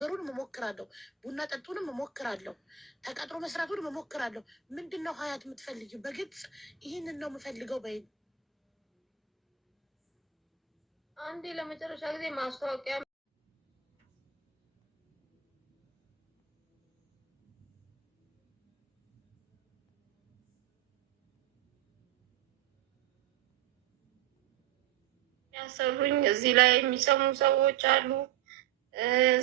ነገሩን እሞክራለሁ። ቡና ጠጡንም እሞክራለሁ። ተቀጥሮ መስራቱን እሞክራለሁ። ምንድን ነው ሀያት የምትፈልጊው? በግልጽ ይህንን ነው የምፈልገው በይ። አንዴ ለመጨረሻ ጊዜ ማስታወቂያ ያሰሩኝ እዚህ ላይ የሚሰሙ ሰዎች አሉ።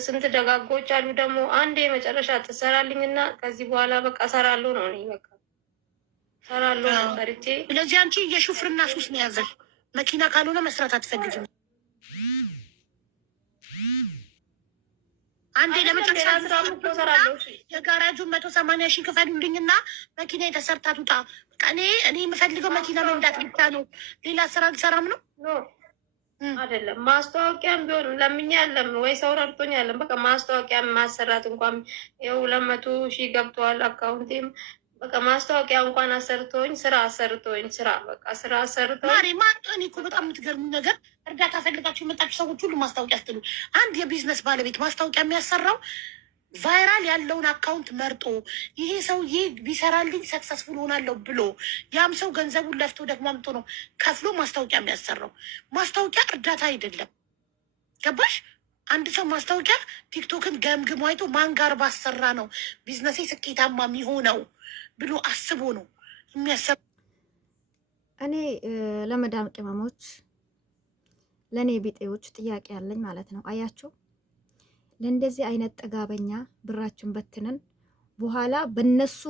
ስንት ደጋጎች አሉ። ደግሞ አንዴ የመጨረሻ ትሰራልኝና ከዚህ በኋላ በቃ ሰራለሁ ነው። እኔ በቃ ሰራለሁ ነው ሰርቼ። ስለዚህ አንቺ የሹፍርና ሱስ ነው ያዘሽ። መኪና ካልሆነ መስራት አትፈልግም። አንዴ ለመጨረሻ የጋራጁን 180,000 ክፈሉልኝና መኪና የተሰርታ ትውጣ። በቃ እኔ የምፈልገው መኪና መንዳት ብቻ ነው። ሌላ ስራ አልሰራም ነው አይደለም። ማስታወቂያም ቢሆን ለምኛ ያለም ወይ ሰው ረድቶኝ ያለም በቃ ማስታወቂያ ማሰራት እንኳን ይኸው 200,000 ገብተዋል አካውንቴም። በቃ ማስታወቂያ እንኳን አሰርቶኝ ስራ በቃ ስራ አሰርቶኝ ማሬማ። እኔ እኮ በጣም የምትገርሙ ነገር እርዳታ ፈልጋችሁ የመጣችሁ ሰዎች ሁሉ ማስታወቂያ ስትሉ፣ አንድ የቢዝነስ ባለቤት ማስታወቂያ የሚያሰራው ቫይራል ያለውን አካውንት መርጦ ይሄ ሰውዬ ቢሰራልኝ ሰክሰስፉል ሆናለሁ ብሎ ያም ሰው ገንዘቡን ለፍቶ ደግሞ አምጥቶ ነው ከፍሎ ማስታወቂያ የሚያሰራው። ማስታወቂያ እርዳታ አይደለም። ገባሽ? አንድ ሰው ማስታወቂያ ቲክቶክን ገምግሞ አይቶ ማን ጋር ባሰራ ነው ቢዝነሴ ስኬታማ የሚሆነው ብሎ አስቦ ነው የሚያሰራ። እኔ ለመዳም ቅመሞች ለእኔ ቢጤዎች ጥያቄ ያለኝ ማለት ነው። አያቸው ለእንደዚህ አይነት ጥጋበኛ ብራችን በትነን በኋላ በነሱ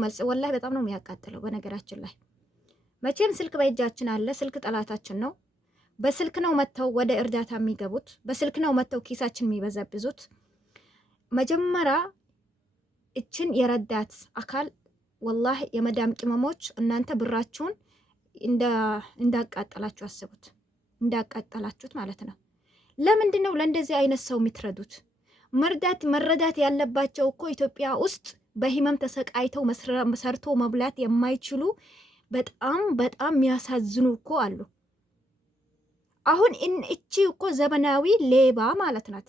መልስ ወላሂ በጣም ነው የሚያቃጥለው። በነገራችን ላይ መቼም ስልክ በእጃችን አለ። ስልክ ጠላታችን ነው። በስልክ ነው መተው ወደ እርዳታ የሚገቡት። በስልክ ነው መተው ኪሳችን የሚበዘብዙት። መጀመሪያ እችን የረዳት አካል ወላሂ የመዳም ቅመሞች እናንተ ብራችሁን እንዳቃጠላችሁ አስቡት። እንዳቃጠላችሁት ማለት ነው። ለምንድን ነው ለእንደዚህ አይነት ሰው የምትረዱት? መረዳት ያለባቸው እኮ ኢትዮጵያ ውስጥ በህመም ተሰቃይተው ሰርቶ መብላት የማይችሉ በጣም በጣም የሚያሳዝኑ እኮ አሉ። አሁን እቺ እኮ ዘመናዊ ሌባ ማለት ናት።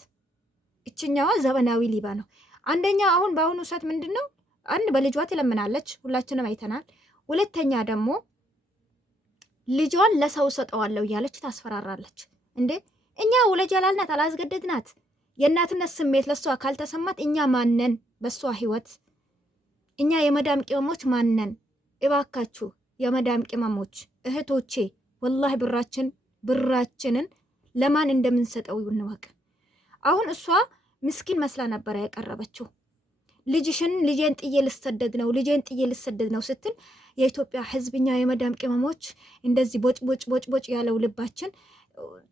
እችኛዋ ዘመናዊ ሌባ ነው። አንደኛ አሁን በአሁኑ ሰዓት ምንድን ነው አንድ በልጇ ትለምናለች፣ ሁላችንም አይተናል። ሁለተኛ ደግሞ ልጇን ለሰው ሰጠዋለሁ እያለች ታስፈራራለች። እንዴ እኛ ውለጅ ያላልናት አላስገደድናት። የእናትነት ስሜት ለሷ ካልተሰማት እኛ ማነን? በሷ ህይወት እኛ የመዳም ቅመሞች ማነን? እባካችሁ የመዳም ቅመሞች እህቶቼ ወላሂ ብራችንን ለማን እንደምንሰጠው እንወቅ። አሁን እሷ ምስኪን መስላ ነበረ ያቀረበችው። ልጄን ጥዬ ልሰደድ ነው ስትል የኢትዮጵያ ህዝብኛ የመዳም ቅመሞች እንደዚህ ቦጭ ያለው ልባችን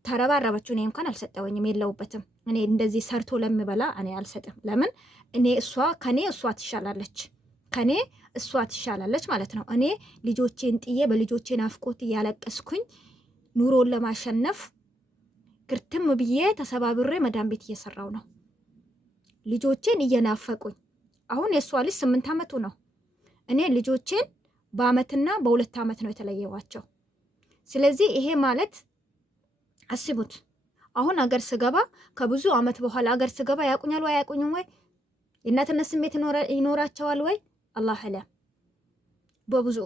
ተረባረበችው። እኔ እንኳን አልሰጠወኝም፣ የለውበትም። እኔ እንደዚህ ሰርቶ ለምበላ እኔ አልሰጥም። ለምን ከኔ እሷ ትሻላለች ማለት ነው። እኔ ልጆቼን ጥዬ በልጆቼ ናፍቆት እያለቀስኩኝ ኑሮን ለማሸነፍ ግርትም ብዬ ተሰባብሬ መዳም ቤት እየሰራው ነው። ልጆቼን እየናፈቁኝ አሁን የእሷ ልጅ 8 ዓመቱ ነው። እኔ ልጆቼን በአመትና በ2 ዓመት ነው የተለየዋቸው። ስለዚህ ይሄ ማለት አስቡት። አሁን አገር ስገባ ከብዙ ዓመት በኋላ አገር ስገባ ያቁኛል ወይ አያቁኝም ወይ? የእናትነት ስሜት ይኖራቸዋል ወይ? አላህ አለም።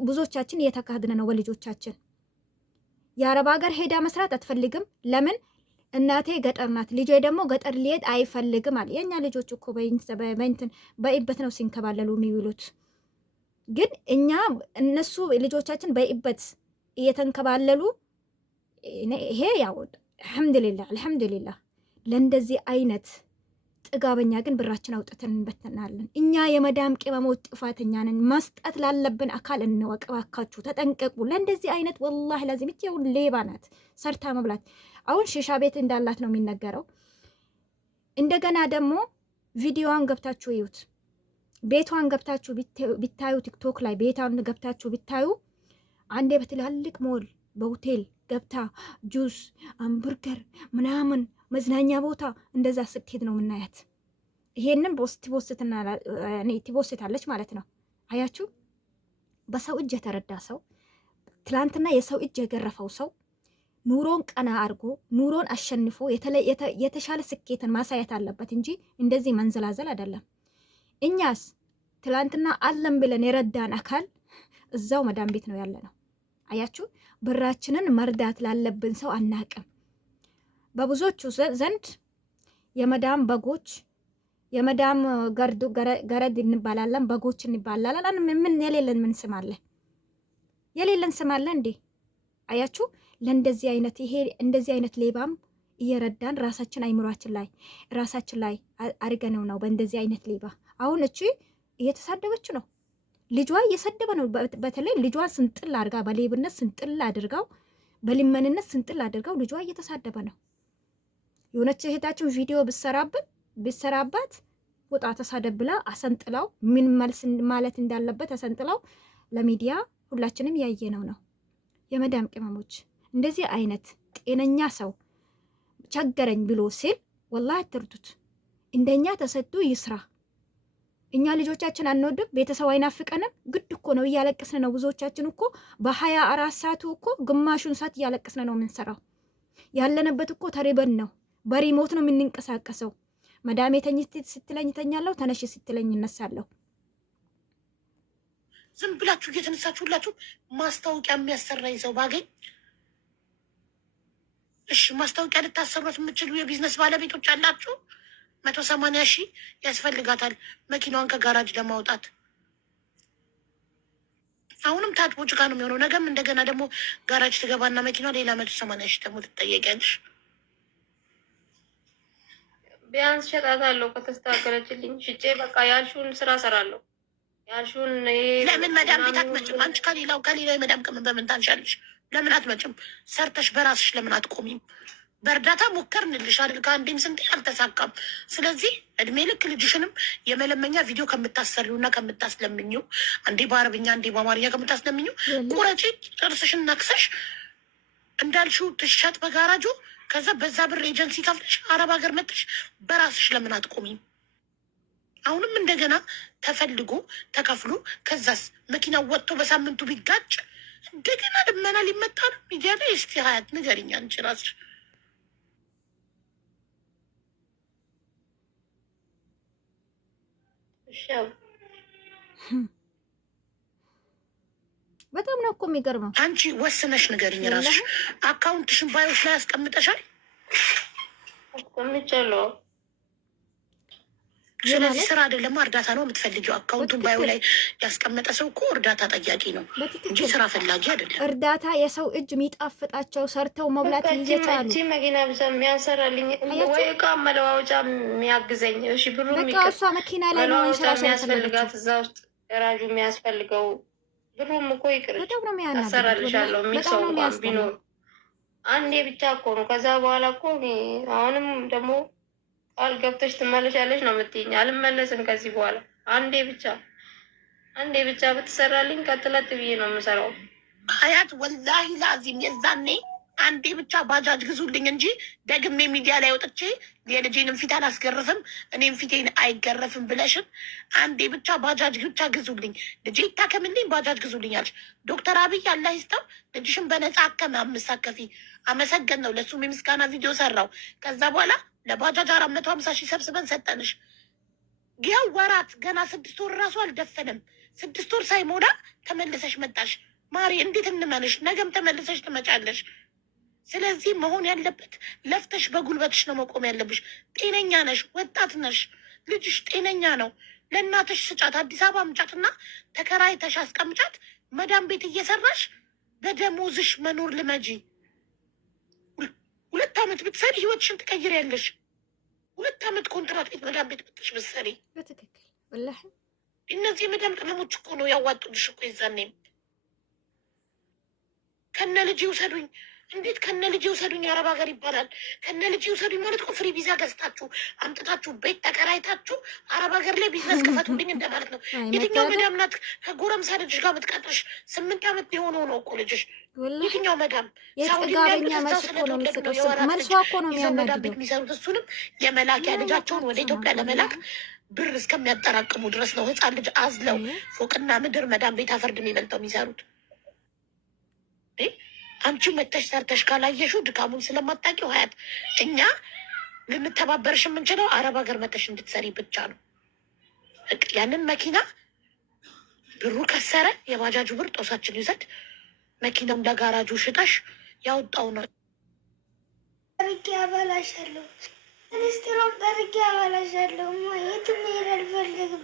ብዙዎቻችን እየተካድነ ነው በልጆቻችን። የአረብ ሀገር ሄዳ መስራት አትፈልግም። ለምን? እናቴ ገጠር ናት፣ ልጄ ደግሞ ገጠር ሊሄድ አይፈልግም አለ። የኛ ልጆች እኮ በኢበት ነው ሲንከባለሉ የሚውሉት። ግን እነሱ ልጆቻችን በኢበት እየተንከባለሉ ይሄ ያው አልሐምዱሊላህ። ለእንደዚህ አይነት ጥጋበኛ ግን ብራችን አውጥተን እንበትናለን። እኛ የመዳም ቅመሞች ጥፋተኛ ነን። መስጠት ላለብን አካል እንወቅ። እባካችሁ ተጠንቀቁ። ለእንደዚህ አይነት ወላሂ ላዚም ይሁን ሌባ ናት ሰርታ መብላት። አሁን ሺሻ ቤት እንዳላት ነው የሚነገረው። እንደገና ደግሞ ቪዲዮዋን ገብታችሁ ይዩት። ቤቷን ገብታችሁ ቢታዩ ቲክቶክ ላይ ቤቷን ገብታችሁ ቢታዩ አንዴ በትላልቅ ሞል በሆቴል ገብታ ጁስ አምቡርገር ምናምን መዝናኛ ቦታ እንደዛ ስትሄድ ነው የምናያት። ይሄንን ትቦስታለች ማለት ነው። አያችሁ፣ በሰው እጅ የተረዳ ሰው፣ ትላንትና የሰው እጅ የገረፈው ሰው ኑሮን ቀና አድርጎ ኑሮን አሸንፎ የተሻለ ስኬትን ማሳየት አለበት እንጂ እንደዚህ መንዘላዘል አይደለም። እኛስ ትላንትና አለም ብለን የረዳን አካል እዛው መዳም ቤት ነው ያለ ነው። አያችሁ፣ ብራችንን መርዳት ላለብን ሰው አናቅም። በብዙዎቹ ዘንድ የመዳም በጎች የመዳም ገረድ እንባላለን፣ በጎች እንባላለን። ምን የሌለን ምን ስም አለ? የሌለን ስም አለ እንዴ? አያችሁ፣ ለእንደዚህ አይነት ይሄ እንደዚህ አይነት ሌባም እየረዳን ራሳችን አይምሯችን ላይ ራሳችን ላይ አድርገነው ነው በእንደዚህ አይነት ሌባ። አሁን እቺ እየተሳደበች ነው፣ ልጇ እየሰደበ ነው። በተለይ ልጇን ስንጥል አድርጋ በሌብነት ስንጥል አድርጋው በልመንነት ስንጥል አድርጋው ልጇ እየተሳደበ ነው። የሆነች እህታችን ቪዲዮ ብሰራባት ውጣ ተሳደብ ብላ አሰንጥላው ምን መልስ ማለት እንዳለበት አሰንጥላው ለሚዲያ ሁላችንም ያየነው ነው። የመዳም ቅመሞች እንደዚህ አይነት ጤነኛ ሰው ቸገረኝ ብሎ ሲል ወላሂ አትርዱት። እንደኛ ተሰዱ ይስራ። እኛ ልጆቻችን አንወድም፣ ቤተሰብ አይናፍቀንም። ግድ እኮ ነው፣ እያለቅስን ነው። ብዙዎቻችን እኮ በ24 ሰዓቱ እኮ ግማሹን ሰዓት እያለቅስን ነው የምንሰራው። ያለንበት እኮ ተሪበን ነው፣ በሪሞት ነው የምንንቀሳቀሰው። መዳሜ ተኝት ስትለኝ ተኛለሁ፣ ተነሽ ስትለኝ እነሳለሁ። ዝም ብላችሁ እየተነሳችሁ ሁላችሁ ማስታወቂያ የሚያሰራኝ ሰው ባገኝ እሺ፣ ማስታወቂያ ልታሰሩት የምችሉ የቢዝነስ ባለቤቶች አላችሁ። 180 ሺህ ያስፈልጋታል መኪናዋን ከጋራጅ ለማውጣት። አሁንም ታጥቦ ጭቃ ነው የሚሆነው። ነገም እንደገና ደግሞ ጋራጅ ትገባና መኪናዋ ሌላ 180 ሺህ ደግሞ ትጠየቂያለሽ። ቢያንስ ሸጣታለሁ ከተስተካከለችልኝ ሽጬ በቃ ያልሽውን ስራ ሰራለሁ። ያልሽውን ለምን መዳም ቤት አትመጭም? አንቺ ከሌላ የመዳም ቅመም በምን ታንሻለሽ? ለምን አትመጭም? ሰርተሽ በራስሽ ለምን አትቆሚም? በእርዳታ ሞከርንልሽ አይደል? ከአንዴም ስንቴ አልተሳካም። ስለዚህ እድሜ ልክ ልጅሽንም የመለመኛ ቪዲዮ ከምታሰሪውና ከምታስለምኝው፣ አንዴ በአረብኛ አንዴ በአማርኛ ከምታስለምኝው ቁረጪ፣ ጥርስሽን ነክሰሽ እንዳልሽው ትሸጥ በጋራጁ። ከዛ በዛ ብር ኤጀንሲ ከፍለሽ አረብ ሀገር መጥሽ በራስሽ ለምን አትቆሚም? አሁንም እንደገና ተፈልጎ ተከፍሎ ከዛስ መኪናው ወጥቶ በሳምንቱ ቢጋጭ እንደገና ልመና ሊመጣ ነው ሚዲያ ላይ። እስቲ ሀያት ንገሪኝ አንቺ ራስሽ። በጣም ነው እኮ የሚገርመው። አንቺ ወስነሽ ንገሪኝ ራስሽ። አካውንትሽን ባዮች ላይ ያስቀምጠሻል? አስቀምጫለሁ። ስለዚህ ስራ አይደለም እርዳታ ነው የምትፈልጊው። አካውንቱን ባዮ ላይ ያስቀመጠ ሰው እኮ እርዳታ ጠያቂ ነው እንጂ ስራ ፈላጊ አይደለም። እርዳታ የሰው እጅ የሚጣፍጣቸው ሰርተው መብላት እየቻሉ መኪና ብዛ የሚያሰራልኝ ወይ እቃ መለዋወጫ የሚያግዘኝ እሺ፣ ብሩ እሷ መኪና ላይ ነው የሚያስፈልጋት እዛ ውስጥ ገራጁ የሚያስፈልገው ብሩም እኮ ይቅር አሰራልሻለሁ የሚል ሰው እንኳን ቢኖር አንዴ ብቻ እኮ ነው። ከዛ በኋላ እኮ አሁንም ደግሞ ቃል ገብተሽ ትመለሻለሽ ነው የምትይኝ። አልመለስም ከዚህ በኋላ። አንዴ ብቻ ብትሰራልኝ ቀጥለት ብዬ ነው የምሰራው። ሀያት ወላሂ ላዚም የዛኔ አንዴ ብቻ ባጃጅ ግዙልኝ እንጂ ደግሜ ሚዲያ ላይ ወጥቼ የልጄንም ፊት አላስገርፍም እኔም ፊቴን አይገረፍም ብለሽን አንዴ ብቻ ባጃጅ ብቻ ግዙልኝ፣ ልጄ ይታከምልኝ፣ ባጃጅ ግዙልኝ አለሽ። ዶክተር አብይ አላህ ይስጠው ልጅሽን በነፃ አከመ። አመሳከፊ አመሰገን ነው። ለሱም የምስጋና ቪዲዮ ሰራው። ከዛ በኋላ ለባጃጅ 450 ሺህ ሰብስበን ሰጠንሽ። ይኸው ወራት ገና 6 ወር እራሱ አልደፈንም። 6 ወር ሳይሞላ ተመልሰሽ መጣሽ። ማሪ እንዴት እንመንሽ? ነገም ተመልሰሽ ትመጫለሽ። ስለዚህ መሆን ያለበት ለፍተሽ በጉልበትሽ ነው መቆም ያለብሽ። ጤነኛ ነሽ፣ ወጣት ነሽ፣ ልጅሽ ጤነኛ ነው። ለእናትሽ ስጫት፣ አዲስ አበባ ምጫትና ተከራይተሽ አስቀምጫት። መዳም ቤት እየሰራሽ በደሞዝሽ መኖር ልመጂ። 2 ዓመት ብትሰሪ ህይወትሽን ትቀይሪያለሽ። 2 ዓመት ኮንትራት ቤት መዳም ቤት ብትሽ ብትሰሪ በትክክል ወላሂ እነዚህ የመዳም ቅመሞች እኮ ነው ያዋጡልሽ እኮ። የዛኔም ከነ ልጅ ይውሰዱኝ። እንዴት ከነ ልጅ ይውሰዱኝ? አረብ ሀገር ይባላል። ከነ ልጅ ይውሰዱኝ ማለት እኮ ፍሪ ቪዛ ገዝታችሁ አምጥታችሁ ቤት ተከራይታችሁ አረብ ሀገር ላይ ቢዝነስ ክፈቱልኝ እንደማለት ነው። የትኛው መዳም ናት ከጎረምሳ ልጅሽ ጋር ብትቀጥርሽ 8 ዓመት ሊሆነው ነው እኮ ልጅሽ? የትኛው መዳም የጥጋበኛ መልስ እኮ ነው የሚሰጠው። መልሷ እኮ ነው መዳም ቤት የሚሰሩት። እሱንም የመላኪያ ልጃቸውን ወደ ኢትዮጵያ ለመላክ ብር እስከሚያጠራቅሙ ድረስ ነው። ህፃን ልጅ አዝለው ፎቅና ምድር መዳም ቤት አፈርድ የሚበልጠው የሚሰሩት። አንቺ መተሽ ሰርተሽ ካላየሽው ድካሙን ስለማታውቂው ሀያት እኛ ልንተባበርሽ የምንችለው አረብ ሀገር መተሽ እንድትሰሪ ብቻ ነው። ያንን መኪና ብሩ ከሰረ የባጃጁ ብር ጦሳችን ይውሰድ። መኪናው ለጋራጁ ሽጠሽ ያወጣው ነው። ጠርጌ አበላሻለሁ። እንስትሮም ጠርጌ አበላሻለሁ። የትም መሄድ አልፈልግም።